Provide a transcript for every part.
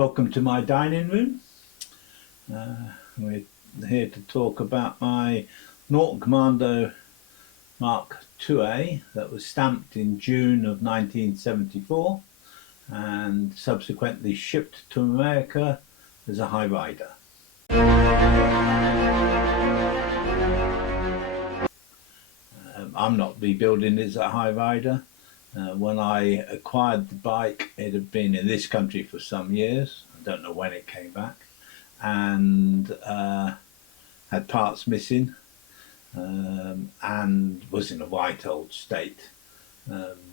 Welcome to my dining room. We're here to talk about my Norton Commando Mark 2a that was stamped in June of 1974 and subsequently shipped to America as a high rider. I'm not rebuilding it as a high rider. When I acquired the bike, it had been in this country for some years. I don't know when it came back, and had parts missing, and was in a white old state,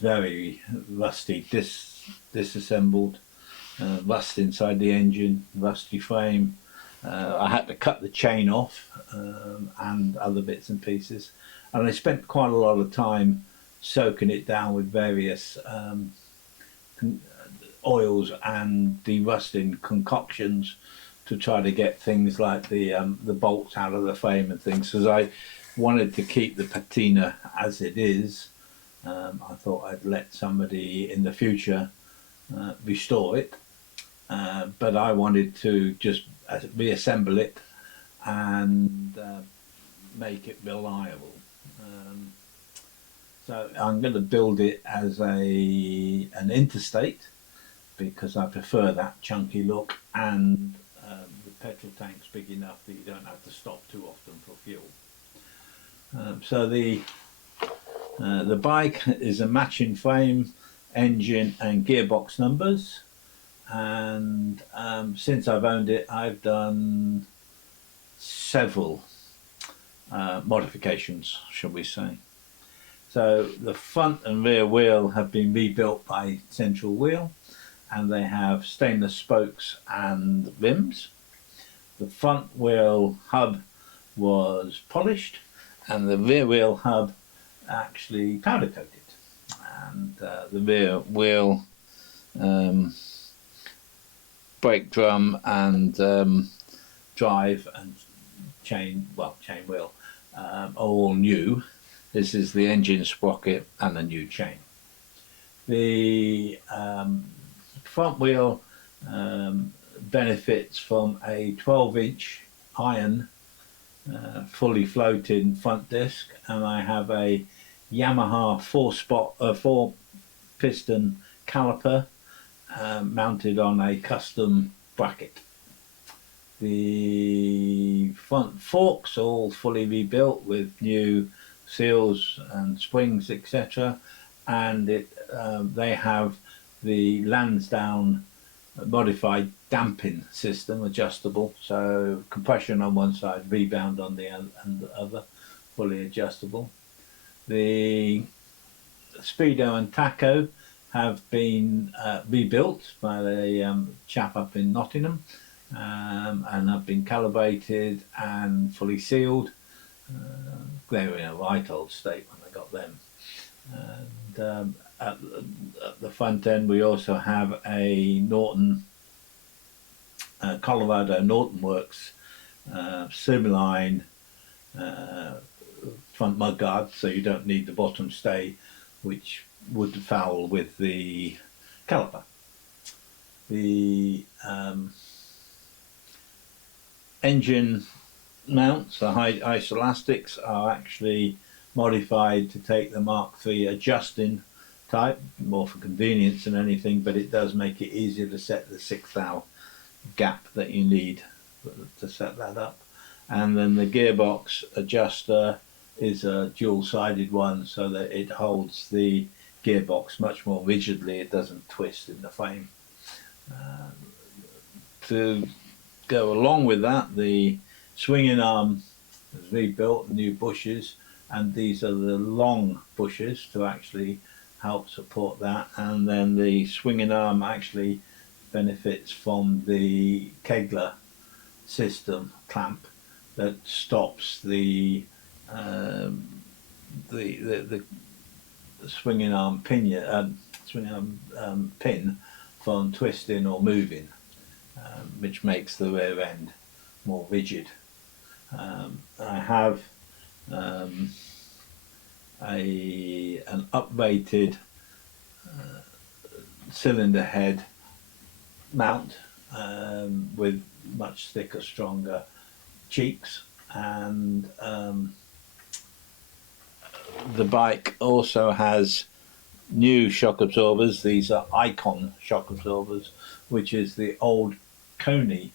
very rusty, disassembled, rust inside the engine, rusty frame. I had to cut the chain off and other bits and pieces, and I spent quite a lot of time soaking it down with various oils and derusting concoctions to try to get things like the bolts out of the frame and things, because I wanted to keep the patina as it is. I thought I'd let somebody in the future restore it, but I wanted to just reassemble it and make it reliable. So I'm going to build it as an interstate because I prefer that chunky look, and the petrol tank's big enough that you don't have to stop too often for fuel. So the bike is a matching frame, engine and gearbox numbers, and since I've owned it I've done several modifications, shall we say. So the front and rear wheel have been rebuilt by Central Wheel, and they have stainless spokes and rims. The front wheel hub was polished, and the rear wheel hub actually powder coated. And the rear wheel brake drum and drive and chain wheel are all new. This is the engine sprocket and the new chain. The front wheel benefits from a 12-inch iron fully floating front disc, and I have a Yamaha four-piston caliper mounted on a custom bracket. The front forks are all fully rebuilt with new seals and springs, etc., and they have the Lansdowne modified damping system, adjustable, so compression on one side, rebound on the other, fully adjustable. The Speedo and Tacho have been rebuilt by the chap up in Nottingham, and have been calibrated and fully sealed. They were in a right old state when I got them. And at the front end we also have a Norton Colorado Norton Works slimline front mudguard, so you don't need the bottom stay, which would foul with the caliper. The engine mounts, the high isolastics, are actually modified to take the Mark III adjusting type, more for convenience than anything, but it does make it easier to set the 6 thou gap that you need to set that up. And then the gearbox adjuster is a dual-sided one, so that it holds the gearbox much more rigidly. It doesn't twist in the frame. To go along with that, the swinging arm is rebuilt, new bushes, and these are the long bushes to actually help support that. And then the swinging arm actually benefits from the Kegler system clamp that stops the swinging arm pin from twisting or moving, which makes the rear end more rigid. I have an uprated cylinder head mount with much thicker, stronger cheeks, and the bike also has new shock absorbers. These are Icon shock absorbers, which is the old Coney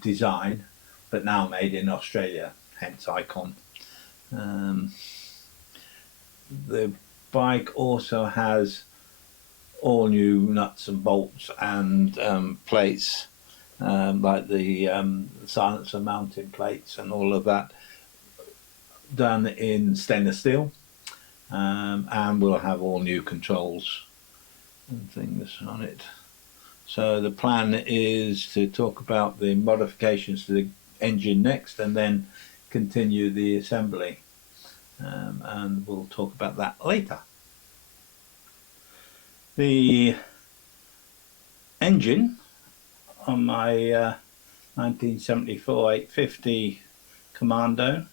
design, but now made in Australia, hence Icon. The bike also has all new nuts and bolts and plates, like the silencer mounting plates and all of that, done in stainless steel, and we'll have all new controls and things on it. So the plan is to talk about the modifications to the engine next, and then continue the assembly, and we'll talk about that later. The engine on my 1974 850 Commando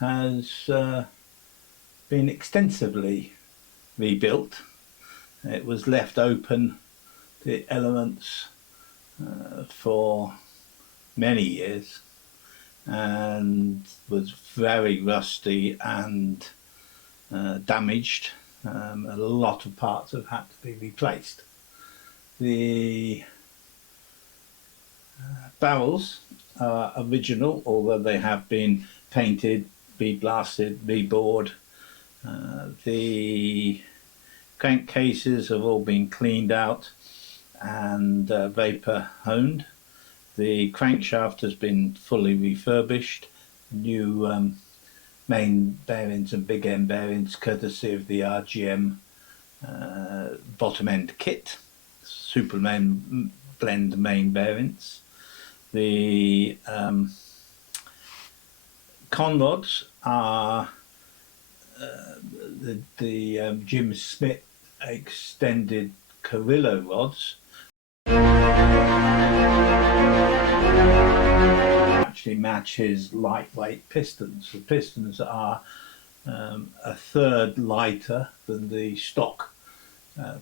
has been extensively rebuilt. It was left open, the elements, for many years, and was very rusty and damaged. A lot of parts have had to be replaced. The barrels are original, although they have been painted, re-blasted, rebored. The crankcases have all been cleaned out and vapor honed. The crankshaft has been fully refurbished. New main bearings and big end bearings, courtesy of the RGM bottom end kit, Superman blend main bearings. The conrods are the Jim Smith extended Carrillo rods. Actually match his lightweight pistons. The pistons are a third lighter than the stock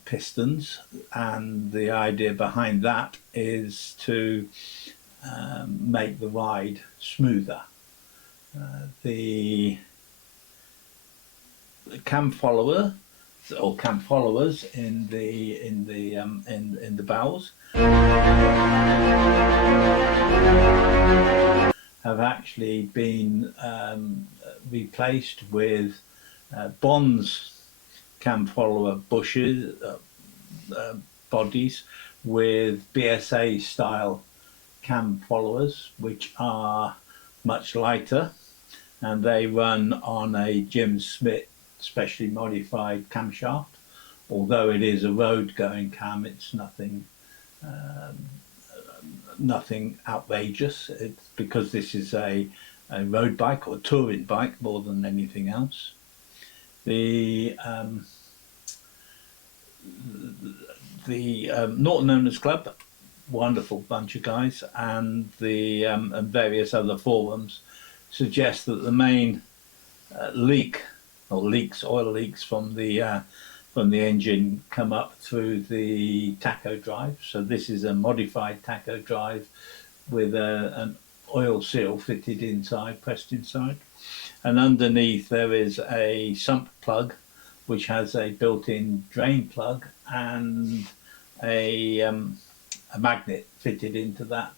pistons, and the idea behind that is to make the ride smoother. The cam follower or cam followers in the barrels have actually been replaced with Bond's cam follower bushes bodies with BSA style cam followers, which are much lighter, and they run on a Jim Smith specially modified camshaft. Although it is a road going cam, it's nothing outrageous. It's because this is a road bike or a touring bike more than anything else. The Norton Owners Club, wonderful bunch of guys, and the and various other forums suggest that the main oil leaks from the engine come up through the tacho drive. So this is a modified tacho drive with an oil seal fitted inside, pressed inside, and underneath there is a sump plug which has a built-in drain plug and a magnet fitted into that.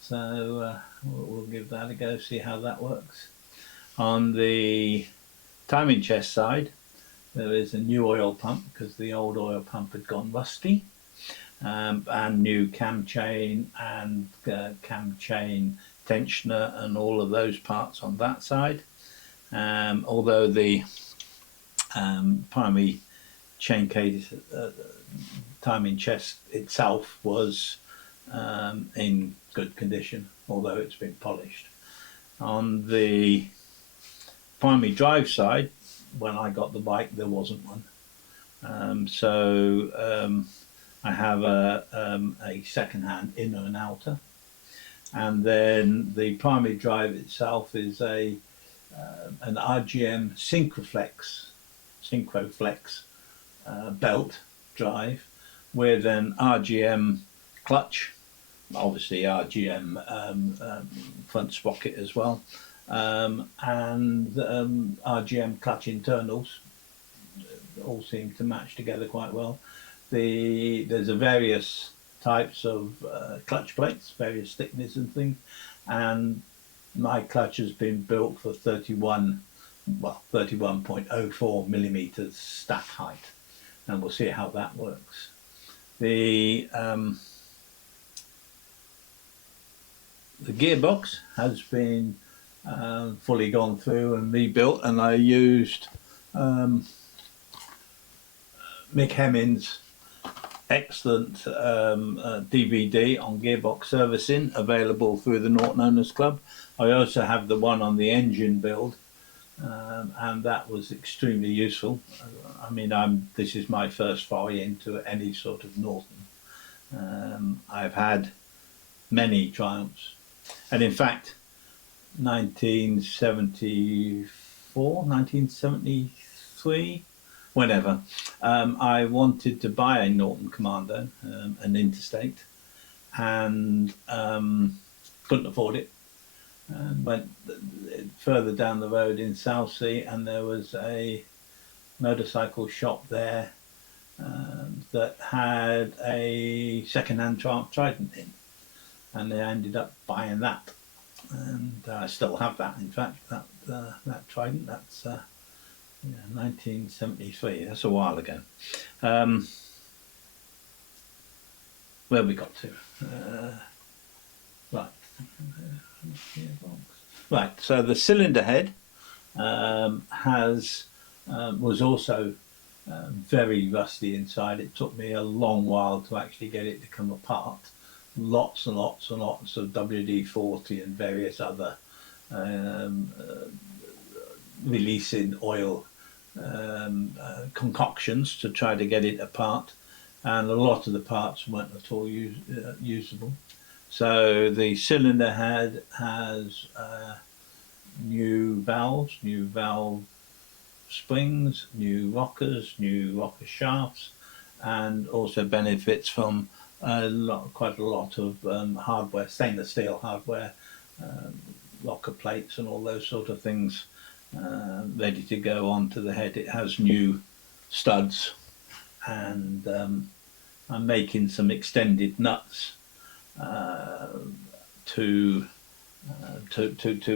So we'll give that a go, see how that works. On the timing chest side, there is a new oil pump because the old oil pump had gone rusty, and new cam chain and cam chain tensioner and all of those parts on that side. Although the primary chain case timing chest itself was in good condition, although it's been polished. On the primary drive side, when I got the bike, there wasn't one. I have a second-hand inner and outer, and then the primary drive itself is an RGM Syncroflex belt drive with an RGM clutch, obviously RGM front sprocket as well, and RGM clutch internals all seem to match together quite well. There's a various types of clutch plates, various thickness and things, and my clutch has been built for 31.04 millimeters stack height, and we'll see how that works. The gearbox has been fully gone through and rebuilt, and I used Mick Hemmings' excellent DVD on gearbox servicing, available through the Norton Owners Club. I also have the one on the engine build, and that was extremely useful. I mean, this is my first foray into any sort of Norton. I've had many Triumphs, and in fact 1974, 1973, whenever, I wanted to buy a Norton Commando, an interstate, and couldn't afford it, and went further down the road in Southsea, and there was a motorcycle shop there that had a second-hand Triumph Trident in, and they ended up buying that, and I still have that. In fact, that Trident, that's 1973. That's a while ago. Where we got to? Right. Right. So the cylinder head was also very rusty inside. It took me a long while to actually get it to come apart. Lots and lots and lots of WD-40 and various other releasing oil concoctions to try to get it apart, and a lot of the parts weren't at all usable. So the cylinder head has new valves, new valve springs, new rocker shafts, and also benefits from quite a lot of hardware, stainless steel hardware, rocker plates and all those sort of things ready to go onto the head. It has new studs, and I'm making some extended nuts to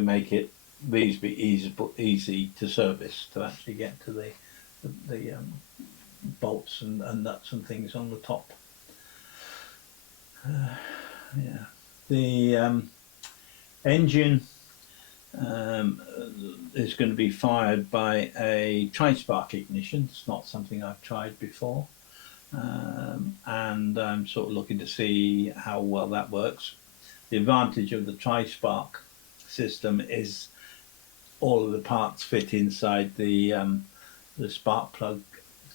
make it reasonably easy to service, to actually get to the bolts and nuts and things on the top. Yeah, the engine is going to be fired by a tri-spark ignition. It's not something I've tried before, and I'm sort of looking to see how well that works. The advantage of the tri-spark system is all of the parts fit inside the spark plug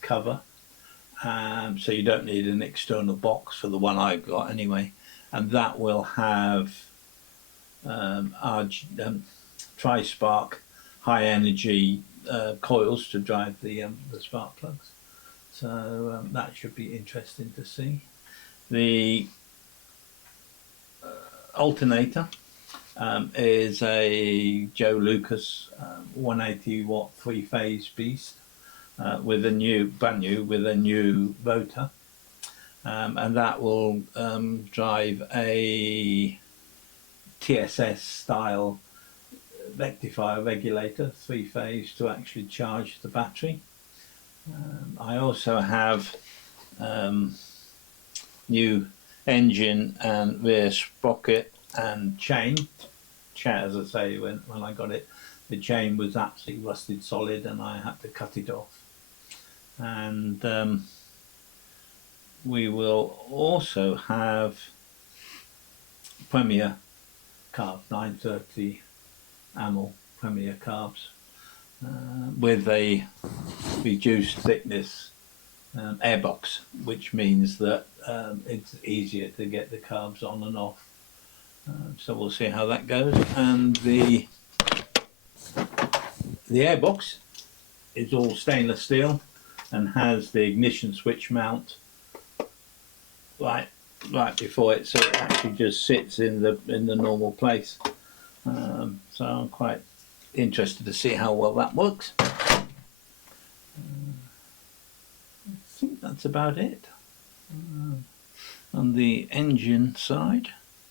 cover, so you don't need an external box for the one I've got anyway, and that will have our tri-spark high energy coils to drive the spark plugs. So that should be interesting to see. The alternator is a Joe Lucas 180 watt 3-phase beast with a brand new rotor, and that will drive a TSS style rectifier regulator 3-phase to actually charge the battery. I also have new engine and rear sprocket and chain. As I say, when I got it, the chain was absolutely rusted solid, and I had to cut it off. And we will also have Premier carbs, 930 ammo Premier carbs, with a reduced thickness airbox, which means that it's easier to get the carbs on and off. So we'll see how that goes. And the airbox is all stainless steel and has the ignition switch mount right right before it, so it actually just sits in the normal place. So I'm quite interested to see how well that works. I think that's about it. On the engine side.